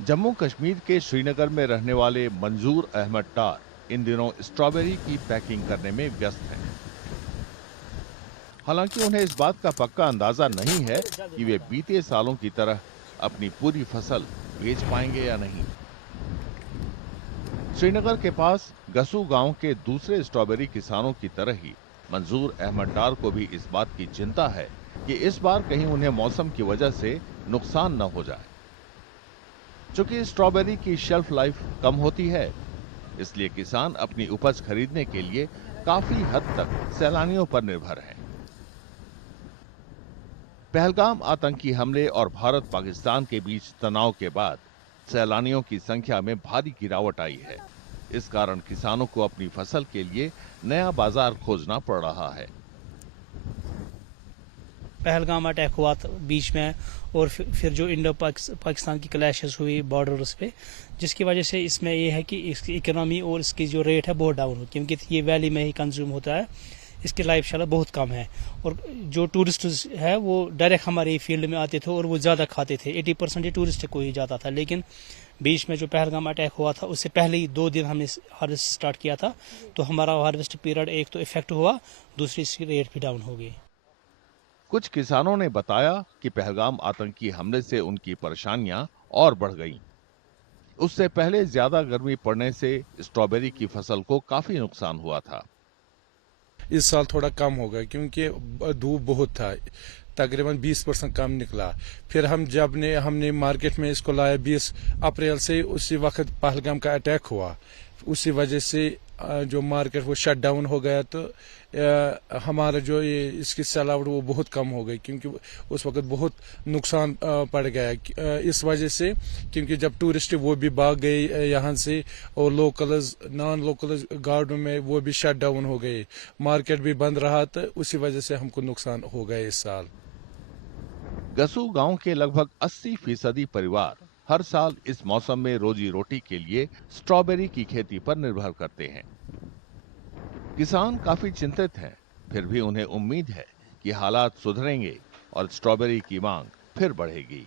जम्मू कश्मीर के श्रीनगर में रहने वाले मंजूर अहमद डार इन दिनों स्ट्रॉबेरी की पैकिंग करने में व्यस्त हैं। हालांकि उन्हें इस बात का पक्का अंदाजा नहीं है कि वे बीते सालों की तरह अपनी पूरी फसल बेच पाएंगे या नहीं। श्रीनगर के पास गसू गांव के दूसरे स्ट्रॉबेरी किसानों की तरह ही मंजूर अहमद डार को भी इस बात की चिंता है कि इस बार कहीं उन्हें मौसम की वजह से नुकसान न हो जाए। चूंकि स्ट्रॉबेरी की शेल्फ लाइफ कम होती है, इसलिए किसान अपनी उपज खरीदने के लिए काफी हद तक सैलानियों पर निर्भर हैं। पहलगाम आतंकी हमले और भारत पाकिस्तान के बीच तनाव के बाद सैलानियों की संख्या में भारी गिरावट आई है। इस कारण किसानों को अपनी फसल के लिए नया बाजार खोजना पड़ रहा है। पहलगाम अटैक हुआ था बीच में, और फिर जो इंडो पाकिस्तान की क्लैशेस हुई बॉर्डर्स पे, जिसकी वजह से इसमें ये है कि इसकी इकोनॉमी और इसकी जो रेट है बहुत डाउन हो, क्योंकि ये वैली में ही कंज्यूम होता है, इसकी लाइफ स्टाइल बहुत कम है। और जो टूरिस्ट है वो डायरेक्ट हमारे फील्ड में आते थे और वो ज़्यादा खाते थे, 80% टूरिस्ट को ही जाता था। लेकिन बीच में जो पहलगाम अटैक हुआ था उससे पहले ही 2 दिन हमने हार्वेस्ट स्टार्ट किया था, तो हमारा हार्वेस्ट पीरियड एक तो इफेक्ट हुआ, दूसरी इसकी रेट भी डाउन हो गई। कुछ किसानों ने बताया कि पहलगाम आतंकी हमले से उनकी परेशानियां और बढ़ गईं। उससे पहले ज्यादा गर्मी पड़ने से स्ट्रॉबेरी की फसल को काफी नुकसान हुआ था। इस साल थोड़ा कम हो गया क्योंकि धूप बहुत था, तकरीबन 20% कम निकला। फिर हमने मार्केट में इसको लाया 20 अप्रैल से, उसी वक्त पहलगाम का अटैक हुआ, उसी वजह से जो मार्केट वो शट डाउन हो गया, तो हमारा जो ये इसकी सेलावट वो बहुत कम हो गई, क्योंकि उस वक्त बहुत नुकसान पड़ गया इस वजह से, क्योंकि जब टूरिस्ट वो भी भाग गए यहाँ से, और लोकल्स नॉन लोकल्स गार्डों में वो भी शट डाउन हो गए, मार्केट भी बंद रहा, तो उसी वजह से हमको नुकसान हो गया इस साल। गसू गांव के लगभग 80% परिवार हर साल इस मौसम में रोजी रोटी के लिए स्ट्रॉबेरी की खेती पर निर्भर करते हैं। किसान काफी चिंतित हैं, फिर भी उन्हें उम्मीद है कि हालात सुधरेंगे और स्ट्रॉबेरी की मांग फिर बढ़ेगी।